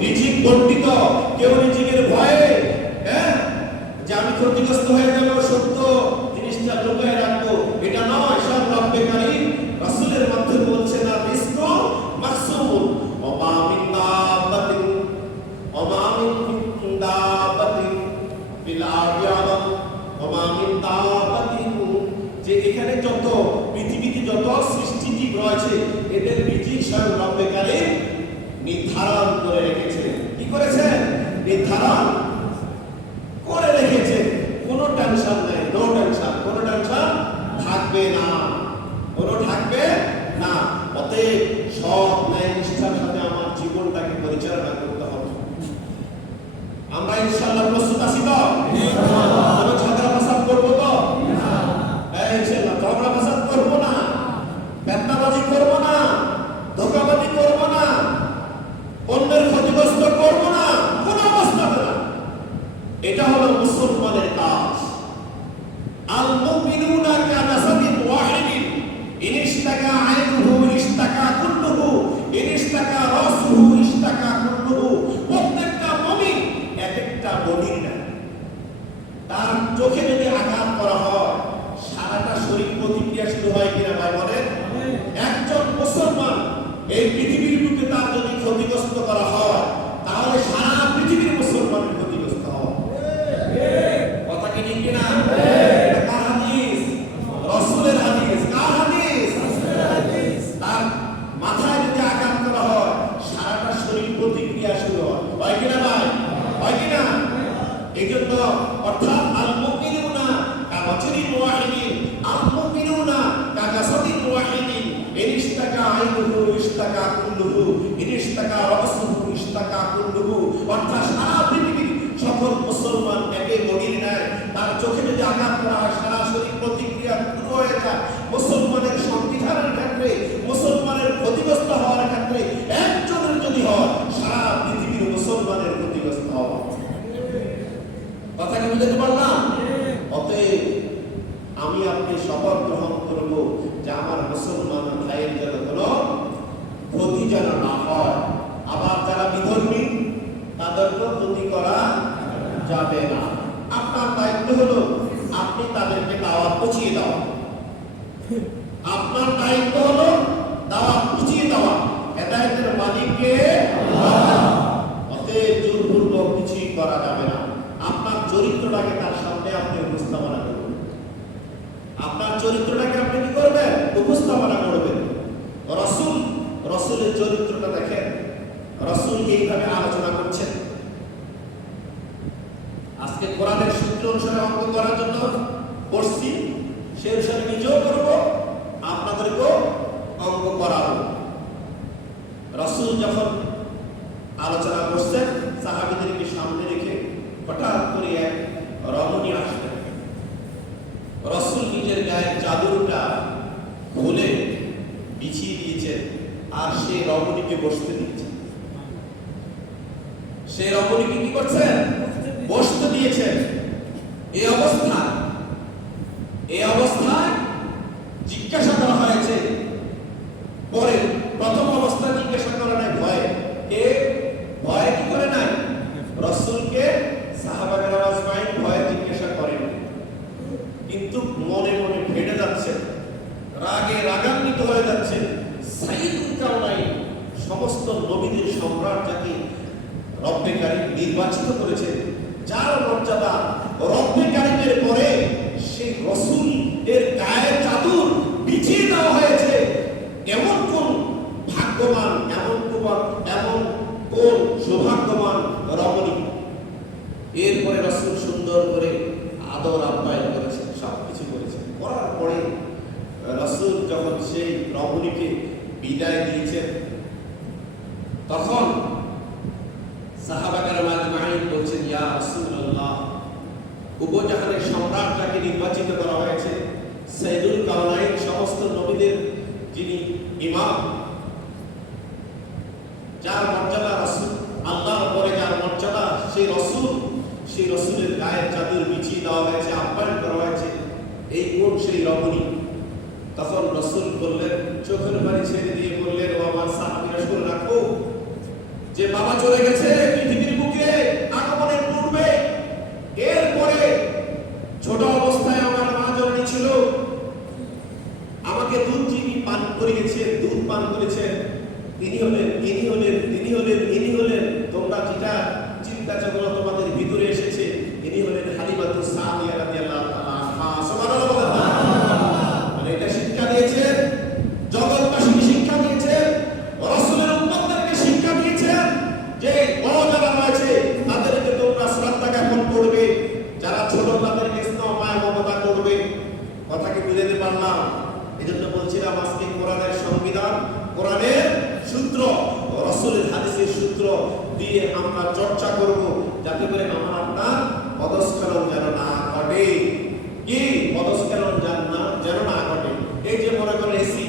রিজিক বন্টিত, কেউ রিজিকের ভয়ে যে আমি ক্ষতিগ্রস্ত হয়ে যাব, সত্য জিনিসটা লুকিয়ে রাখবো, এটা নয়। সব রব্বে কারীম রাসূলের মাধ্যমে বলছেন আর রিজকু মাকসুম ওয়া মা মিন দাব্বাতিন ফিল আরদি ওয়া মা মিন দাব্বাতিন, যে এখানে যত পৃথিবীতে যত সৃষ্টিজীব রয়েছে এদের রিজিক স্বয়ং রব্বে কারীম নির্ধারণ করে রেখেছেন। কি করেছেন? নির্ধারণ করে রেখেছেন। কোনো টেনশন নেই, নো টেনশন, কোনো টেনশন থাকবে না, কোনো থাকবে না। অতএব সব ন্যায় নিষ্ঠার সাথে আমার জীবনটাকে পরিচালনা করতে হবে। আমরা ইনশাআল্লাহ প্রস্তুত আছি তো? ইনশাআল্লাহ। আমরা ঝগড়া ফাসাদ করব তো? ইনশাআল্লাহ ঝগড়া ফাসাদ করব না, ব্যবসাবাজি করব না, ধোঁকাবাজি করব না, অন্যের ক্ষতিগ্রস্ত করব না, কোনো অবস্থাতে না। এটা হলো মুসলমানের কাজ। আল মুমিনুনা কানাসাদিন ওয়াহিদিন ইনিশতাকা আইনুহু ইশতাকা কুল্লুহু ইনিশতাকা রাসুহু ইশতাকা কুল্লুহু। প্রত্যেকটা মুমিন এক একটা বডির না, তার চোখে যদি আঘাত করা হয় সারাটা শরীর প্রতিক্রিয়াশীল হয় কিনা ভাই বলেন? একজন মুসলমান এই পৃথিবীর বুকে তার যদি ক্ষতিগ্রস্ত করা হয় তাহলে সারা পৃথিবীর মুসলমানের ক্ষতিগ্রস্ত হয়। কথা কি ঠিক কিনা? এটা কার হাদিস? রাসূলের হাদিস। কার হাদিস? রাসূলের হাদিস। তার মাথায় যদি আঘাত করা হয় সারাটা শরীর প্রতিক্রিয়াশীল হয়। হয় কিনা ভাই? হয় কিনা? এইজন্য অর্থাৎ আল মুমিনুনা কাবাচিরিন ওয়াহিদিন, আল মুমিনুনা কাজাসাদিন ওয়াহিদিন ইনিশতাকা আইনুহু ইশতাকা কুল্লুহু ইনিশতাকা রাসুহু ইশতাকা কুল্লুহু। অর্থাৎ সারা পৃথিবীর সকল মুসলমান একে বডির ন্যায়, তার চোখে যদি আঘাত করা হয় সারা শরীর প্রতিক্রিয়া শুরু হয়ে যায়। মুসলমানের সংবিধানের ক্ষেত্রে, মুসলমানের ক্ষতিগ্রস্ত হওয়ার ক্ষেত্রে একজনের যদি হয় সারা পৃথিবীর মুসলমানের ক্ষতিগ্রস্ত হওয়া। কথা কি বুঝতে পারলাম? অতএব আমি আপনি শপথ গ্রহণ করব যে আমার মুসলমান ভাইয়ের যেন কোনো ক্ষতি যেন না হয়। আবার যারা বিধর্মী তাদেরকে ক্ষতি করা যাবে না। আপনার দায়িত্ব হলো আপনি তাদেরকে দাওয়াত পৌঁছিয়ে দেওয়া। আপনার দায়িত্ব হলো দাওয়াত পৌঁছিয়ে দেওয়া। হেদায়েতের মালিক কে? আল্লাহ। অতএব জোরপূর্বক কিছুই করা যাবে না। আপনার চরিত্রটাকে তার সামনে আপনি উপস্থাপনা করবেন। আপনার চরিত্রটাকে আপনি কি করবেন? উপস্থাপনা করবেন। রাসূলের চরিত্রটা দেখেন, রাসূল এইভাবে আলোচনা করছেন। আজকে কোরআনের সূত্র অনুসারে অঙ্ক করার জন্য বসছি, সে অনুসারে নিজেও করব, আপনাদেরকেও অঙ্ক করাবো। রাসূল যখন আলোচনা করছেন সাহাবীদেরকে সামনে রেখে হঠাৎ করে এক রমণী আসলেন। রাসূল নিজের গায়ের চাদরটা খুলে বিছিয়ে দিয়েছেন আর সেই রমণীকে বসতে দিয়েছেন। সেই রমণীকে কি করছেন? বসতে দিয়েছেন। এই অবস্থায় জিজ্ঞাসা করা হয়েছে। পরে প্রথম অবস্থায় জিজ্ঞাসা করা নাই ভয়ে। ভয়ে কি করে নাই? রাসূলকে সাহাবায়ে আজমাইন ভয়ে জিজ্ঞাসা করেন, কিন্তু মনে মনে ফেটে যাচ্ছে, রাগে রাগান্বিত হয়ে যাচ্ছে। সাইয়্যিদুল কাওনাইন, সমস্ত নবীদের সম্রাট যাকে রব্বে কারীম নির্বাচিত করেছে, যার মর্যাদা রব্বে কারীমের পরে সেই রাসূল এর গায়ের চাদর বিছিয়ে দেওয়া হয়েছে, এমন কোন ভাগ্যবান, এমন কোন সৌভাগ্যবান রমণী। এরপরে রাসূল সুন্দর করে আদর আপ্যায়ন করেছেন, সবকিছু করেছেন। করার পরে রাসূল যখন সেই রমণীকে বিদায় দিয়েছেন তখন সাহাবায়ে আজমাইন বলছেন, ইয়া রাসূলুল্লাহ, উপজাহানের সম্রাট যাকে নির্বাচিত করা হয়েছে, সাইয়্যিদুল কাওনাইন, সমস্ত নবীদের যিনি ইমাম, যার মর্যাদা রাসূল, আল্লাহর পরে যার মর্যাদা, সেই রাসূলের গায়ের চাদর বিছিয়ে দেওয়া হয়েছে, আহ্বান করা হয়েছে। এই কোন সেই রমণী? তখন রাসূল বললেন, চোখের পানি ছেড়ে দিয়ে বললেন, ও আমার সাহাবীরা শুনে রাখো যে বাবা চলে গেছে, সূত্র দিয়ে আমরা চর্চা করব, যাতে করে আমার আপনার পদস্খলন যেন না ঘটে। কি পদস্খলন যেন না ঘটে। এই যে মনে করেন এসি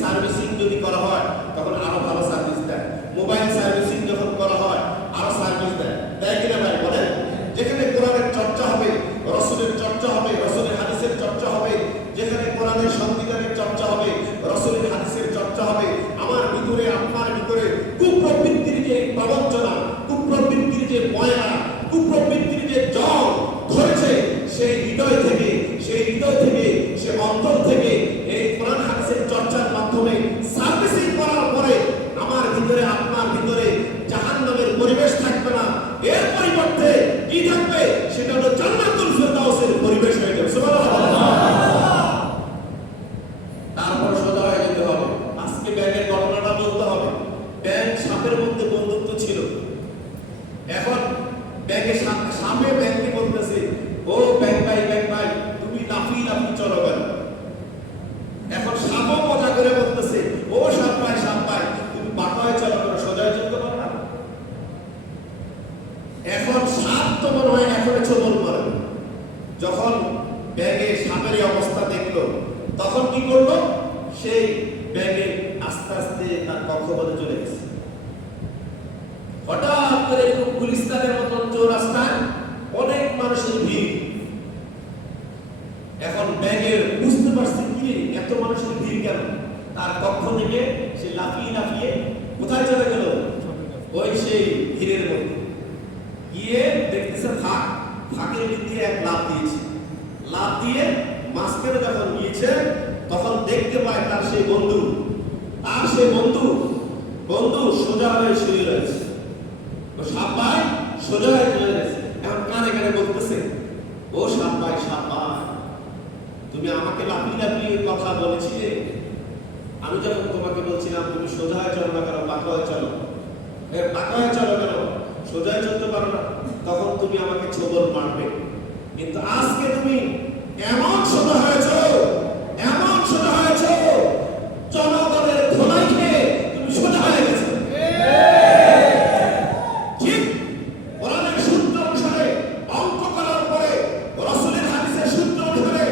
সার্ভিসিং যদি করা হয় তখন আরো ভালো সার্ভিস দেয়। মোবাইল সার্ভিসিং যখন করা হয় আরো সার্ভিস দেয় কিনা ভাই বলেন? যেখানে কোরআনের চর্চা হবে, রাসূলের চর্চা হবে, রাসূলের হাদিসের চর্চা হবে, যেখানে কোরআনের সংবিধানের চর্চা হবে, রাসূলের হাদিসের চর্চা হবে, আমার ভিতরে আপনার ভিতরে কুপ্রবৃত্তির যে প্রবঞ্চনা, কুপ্রবৃত্তির যে ময়লা, কুপ্রবৃত্তির যে জল ধরেছে, সেই হৃদয় থেকে সে অন্তর থেকে এই কোরআন হাদিসের চর্চার মাধ্যমে সার্ভিসিং করার পরে আমার ভিতরে আপনার ভিতরে জাহান্নামের পরিবেশ থাকবে না। এর পরিবর্তে কি থাকবে? সেটা হলো জান্নাতুল ফেরদাউসের পরিবেশ হয়ে যাবে। সুবহানাল্লাহ। তারপর সোজা হয়ে যেতে হবে। আজকে ব্যাংকের ঘটনাটা বলতে হবে। ব্যাংক সাপের মধ্যে বন্ধুত্ব ছিল। এখন ব্যাংকে সাপে ব্যাংকে বলতেছে, ও ব্যাংক ভাই তুমি লাফিয়ে চলো কেন? এখন সাপও মজা করে বলতেছে, ও সাপ ভাই তুমি বাঁকা হয়ে চলো কেন? সোজা হয়ে চলতে পারো না। এখন সাপ তো মনে হয় এখন চলন মারে। যখন ব্যাগে সাপের অবস্থা দেখলো তখন কি করলো? সেই ব্যাগে আস্তে আস্তে তার কক্ষপথে চলে গেছে। হঠাৎ করে এরকম গুলিস্তানের মতন চৌরাস্তায় অনেক মানুষের ভিড়। এখন ব্যাগের বুঝতে পারছে কি এত মানুষের ভিড় কেন? তার কক্ষ থেকে সে লাফিয়ে কোথায় চলে গেল? ওই সেই ভিড়ের মধ্যে গিয়ে দেখতেছে ফাঁকের ভিতরে এক লাফ দিয়ে মাঝখানে যখন গিয়েছে তখন দেখতে পায় তার সেই বন্ধু সোজা হয়ে শুয়ে রয়েছে। সাপ ভাই সোজা হয়ে শুয়ে রয়েছে। এখন কানে বলতেছে, ও সাপ ভাই তুমি আমাকে লাফিয়ে কথা বলেছিলে। আমি যখন তোমাকে বলছিলাম তুমি সোজা হয়ে চলো না কেন, বাঁকা হয়ে চলো, বাঁকা হয়ে চলো কেন, সোজা হয়ে চলতে পারো না, তখন তুমি আমাকে ছোবল মারবে। কিন্তু আজকে তুমি এমন সোজা হয়েছো জনগণের ধোলাই খেয়ে তুমি সোজা হয়ে গেছো। ঠিক কোরআনের সূত্র অনুসারে অঙ্ক করার পরে, রাসূলের হাদিসের সূত্র অনুসারে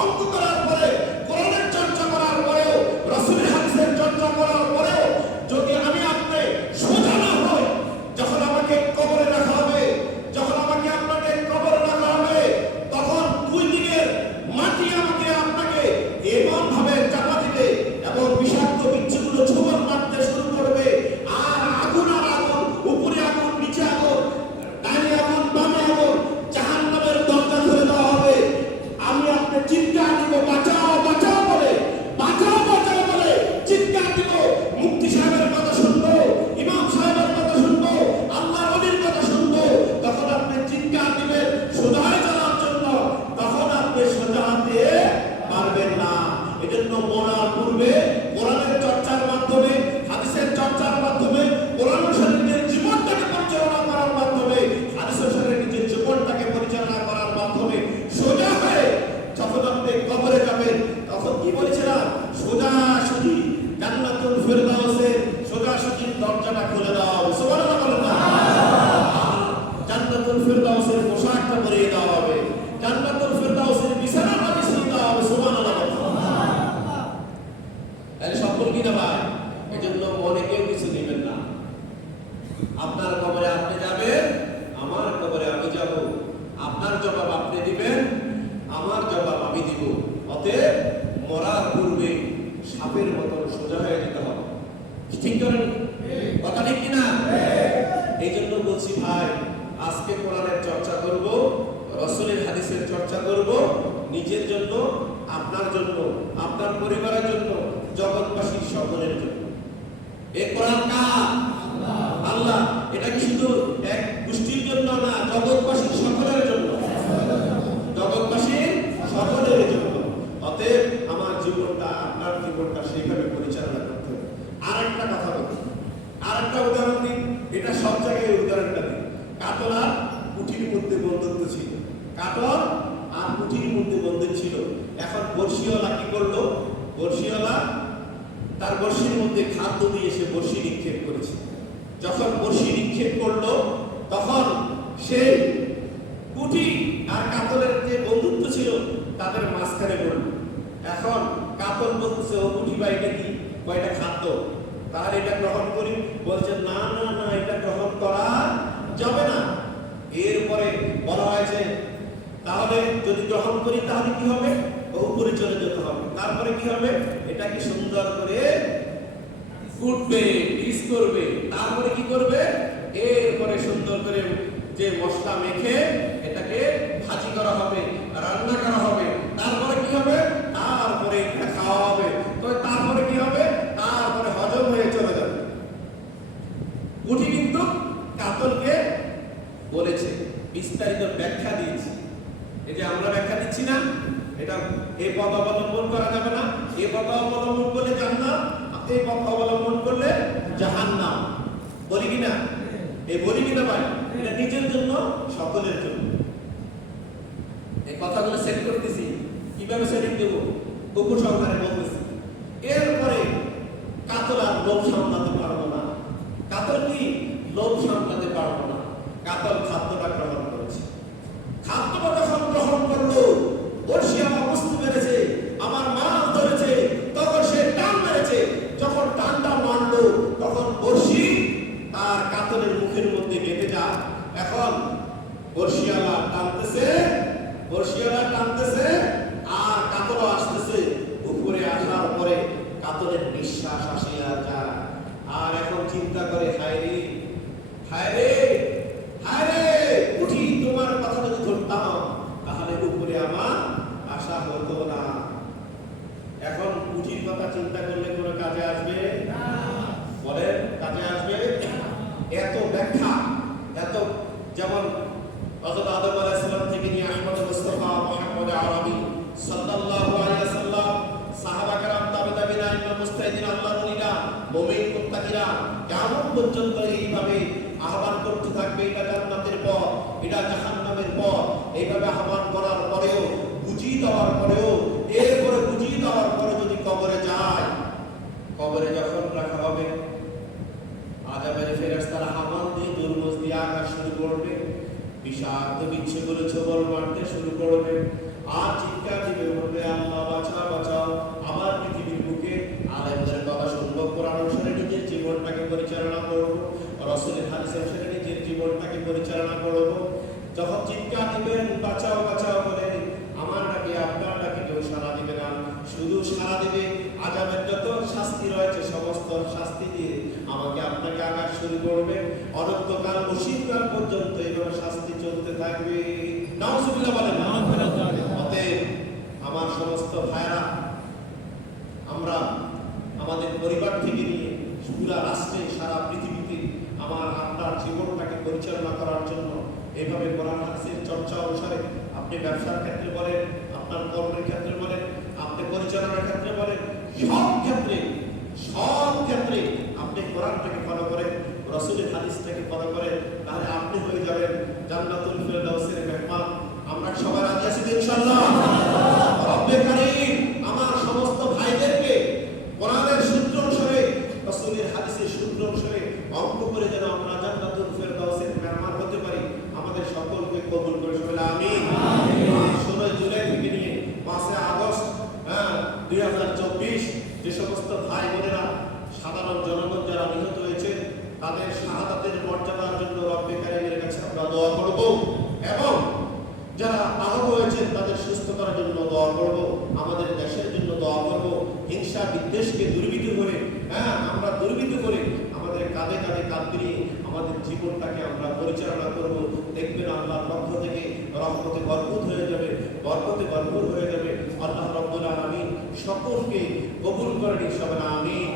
অঙ্ক করার পরে, কোরআনের চর্চা করার পরেও, রাসূলের হাদিসের চর্চা করার পরেও যদি আমি আপনি সোজা না হই, যখন আমাকে কবরে রাখা হবে, তখন দুই দিকের মাটি আমাকে আপনাকে এমন ভাবে চাপা দিবে এবং বিষাক্ত বিচ্ছুগুলো ছোবল মারতে শুরু করবে। আর আগুন উপরে আগুন, নিচে আগুন, ডানে আগুন, বামে আগুন, জাহান্নামের দরজা খুলে দেওয়া হবে। আমি আপনি চিৎকার দিব, বাঁচাও বলে চিৎকার দিব। মুফতি সাহেবের কথা শুনবো, ইমাম সাহেবের কথা শুনবো, আল্লাহর ওলির কথা শুনবো। তখন আপনি চিৎকার দিবেন সোজা হয়ে চলার জন্য, তখন আপনি সোজা হতে পারবেন না। এজন্য মরার পূর্বে কোরআনের চর্চার মাধ্যমে, হাদিসের চর্চার মাধ্যমে, কোরআন অনুসারে নিজের জীবনটাকে পরিচালনা করার মাধ্যমে, হাদিস অনুসারে নিজের জীবনটাকে পরিচালনা করার মাধ্যমে সোজা হয়ে যখন আপনি কবরে যাবেন, তখন কি বলেছিলাম? সোজাসুজি জান্নাতুল ফেরদাউসের সোজাসুজি দরজাটা খুলে দেওয়া হবে। সুবহানাল্লাহ বলেন না? জান্নাতুল ফেরদাউসের পোশাকটা পরিয়ে দেওয়া হবে, জান্নাতুল ফেরদাউসের বিছানাটা বিছিয়ে দেওয়া হবে। সুবহানাল্লাহ। তাহলে সফল কি না ভাই? এজন্য মনে কেউ কিছু নেবেন না। আপনার কবরে আপনি যাবেন, আমার কবরে আমি যাব। আপনার জবাব আপনি দিবেন, আমার জবাব আমি দিব। অতএব মরার পূর্বে সাপের মতন সোজা হয়ে যেতে হবে। ঠিক করেন কথা, ঠিক কিনা? এই জন্য বলছি ভাই, আজকে কোরআনের চর্চা করব, রাসূলের হাদিসের চর্চা করব, নিজের জন্য, আপনার জন্য, আপনার পরিবারের জন্য, জগৎবাসীর সকলের জন্য। এই কোরআন কার? আল্লাহ। এটা কি শুধু এক গোষ্ঠীর জন্য না, জগৎবাসীর সকলের জন্য, জগৎবাসীর সকলের জন্য। অতএব আমার জীবনটা, আপনার জীবনটা সেইভাবে পরিচালনা করতে হবে। আরেকটা কথা বলি, আরেকটা উদাহরণ দিই। এটা সব জায়গায় উদাহরণটা দিই। কাতল আর কুঠির মধ্যে বন্ধুত্ব ছিল। কাতল আর কুঠির মধ্যে বন্ধুত্ব ছিল। এখন বর্ষিওয়ালা কি করলো? বর্ষিওয়ালা তার বর্ষির মধ্যে খাদ্য দিয়ে সে বর্ষি নিক্ষেপ করেছে। নিক্ষেপ করলো, তখন সেই কুঠি আর কাতলের যে বন্ধুত্ব ছিল তাদের মাঝখানে পড়ল। এখন কাতল বলতেছে, ও কুঠি ভাই, এটা কি? কয়টা খাদ্য, তাহলে এটা গ্রহণ করি। বলছে না না না, এটা গ্রহণ করা যাবে না। এরপরে বলা হয়েছে, তাহলে যদি গ্রহণ করি তাহলে কি হবে? উপরে চলে যেতে হবে। তারপরে কি হবে? এটাকে সুন্দর করে কুটবে, পিস করবে। তারপরে কি করবে? এরপরে সুন্দর করে যে মশলা মেখে এটাকে ভাজি করা হবে, রান্না করা হবে। তারপরে কি হবে? তারপরে এটা খাওয়া হবে। তো তারপরে কি হবে? তারপরে হজম হয়ে চলে যাবে। কুঠি কিন্তু কাতলকে বলেছে, বিস্তারিত ব্যাখ্যা দিয়েছে। এই যে আমরা ব্যাখ্যা দিচ্ছি না, এটা এই পথ অবলম্বন করা যাবে না, এই পথ অবলম্বন করলে জান্নাত, এই পথ অবলম্বন করলে জাহান্নাম। বলি কিনা? এই বলি কিনা ভাই? এটা নিজের জন্য, সকলের জন্য। এই কথাগুলো সেট করতেছি, কিভাবে সেটিং দেব কুকুর সহকারে বলতেছি। এরপরে কাতল আর লোভ সামলাতে পারবো না। কাতল কি? লোভ সামলাতে পারবো না। কাতল খাদ্যটা গ্রহণ করেছে। খাদ্যটা যখন গ্রহণ করলো, বর্ষি আমার বস্তু মেরেছে, আমার মাছ ধরেছে, তখন সে টান মেরেছে। যখন টানটা মারলো, তখন বর্ষি তার কাতলের মুখের মধ্যে গেঁথে যায়। এখন বর্ষিয়ালা টানতেছে, বর্ষিয়ালা টানতেছে, আর কাতলও আসতেছে। উপরে আসার পরে কাতলের নিঃশ্বাস আসিয়া যায়। আর এখন চিন্তা করে, হায় রে, হায় রে, হায় রে, উঠি, তোমার কথা যদি ধরতাম তাহলে উপরে আমার আশা হতো না। এখন উঠির কথা চিন্তা করলে কোনো কাজে আসবে না? বলেন, কাজে আসবে? এত ব্যাখ্যা, এত, যেমন হযরত আদম আলাইহিস সালাম থেকে নিয়ে আহমদ মুস্তাফা মুহাম্মদ আরবি সাল্লাল্লাহু আলাইহি ওয়াসাল্লাম, সাহাবা کرام, তাবেঈন, ইমাম মুস্তাহিদিন, আল্লাহর ওলিরা, মুমিন মুত্তাকিরা কিয়ামত পর্যন্ত এইভাবে আহ্বান করতে থাকবে। এটা জান্নাতের পথ, এটা জাহান্নামের পথ। এইভাবে আহ্বান করার পরেও, বুঝিয়ে দেওয়ার পরেও, এরপরে বুঝিয়ে দেওয়ার পরে যদি কবরে যায়, কবরে যখন রাখা হবে, আযাবের ফেরেশতারা হামান দিয়ে দুর্মুজ দিয়ে আঘাত শুরু করবে, বিষাক্ত বিচ্ছুগুলো ছোবল মারতে শুরু করবে, আর চিৎকার দিবে, বলবে, আল্লাহ বাঁচাও, বাঁচাও। আবার পৃথিবীর বুকে আলেমদের কথা শুনবো, কোরআন অনুসারে নিজের জীবনটাকে পরিচালনা করবো, রাসূলের হাদিস অনুসারে নিজের জীবনটাকে পরিচালনা করবো। যখন চিৎকার দিবেন, বাঁচাও, বাঁচাও বলে, আমার ডাকে, আপনার ডাকে কেউ সাড়া দিবে না। শুধু সাড়া দিবে আযাবের যত শাস্তি রয়েছে, সমস্ত শাস্তি দিয়ে আমাকে আপনাকে আঘাত শুরু করবে। অনন্তকাল, অসীমকাল পর্যন্ত এইভাবে শাস্তি চলতে থাকবে। নাউজুবিল্লাহ বলেন না? অতএব আমার সমস্ত ভাইরা, আমরা আমাদের পরিবার থেকে নিয়ে পুরা রাষ্ট্রে, সারা পৃথিবীতে আমার আপনার জীবনটাকে পরিচালনা করার জন্য এইভাবে কোরআন হাদিসের চর্চা অনুসারে, আপনি ব্যবসার ক্ষেত্রে বলেন, আপনার কর্মের ক্ষেত্রে বলেন, আপনি পরিচালনার ক্ষেত্রে বলেন, সব ক্ষেত্রে, সব ক্ষেত্রে আপনি কোরআনটাকে ফলো করেন, রাসূলের হাদিসটাকে ফলো করেন, তাহলে আপনি হয়ে যাবেন জান্নাতুল ফিরদাউসের মেহমান। আমরা সবাই রাজি আছি ইনশাআল্লাহ? রব্বে কারীম আমার সমস্ত ভাইদেরকে কোরআনের সূত্র অনুসারে, রাসূলের হাদিসের সূত্র অনুসারে অঙ্ক করে যেন আমরা জান্নাতুল ফিরদাউসের মেহমান হতে পারি, আমাদের সকলকে কবুল করে বলে আমিন। 16 জুলাই থেকে নিয়ে 5 আগস্ট 2024 যে সমস্ত ভাই বোনেরা, সাধারণ জনগণ যারা নিহত হয়েছে, তাদের শাহাদাতের মর্যাদার জন্য রব্বে কারীমের কাছে আমরা দোয়া করব, এবং যারা আহত হয়েছেন তাদের সুস্থ করার জন্য দোয়া করব, আমাদের দেশের জন্য দোয়া করব। হিংসা বিদ্বেষকে দুর্বৃত্ত করে, আমরা দুর্বৃত্ত করে আমাদের কাঁধে কাঁধে কাঁধ মিলিয়ে আমাদের জীবনটাকে আমরা পরিচালনা করব। দেখবেন আল্লাহর পক্ষ থেকে রহমতে ভরপুর হয়ে যাবে, বরকতে ভরপুর হয়ে যাবে। আল্লাহ রাব্বুল আলামিন সকলকে কবুল করেন, সবাই আমিন।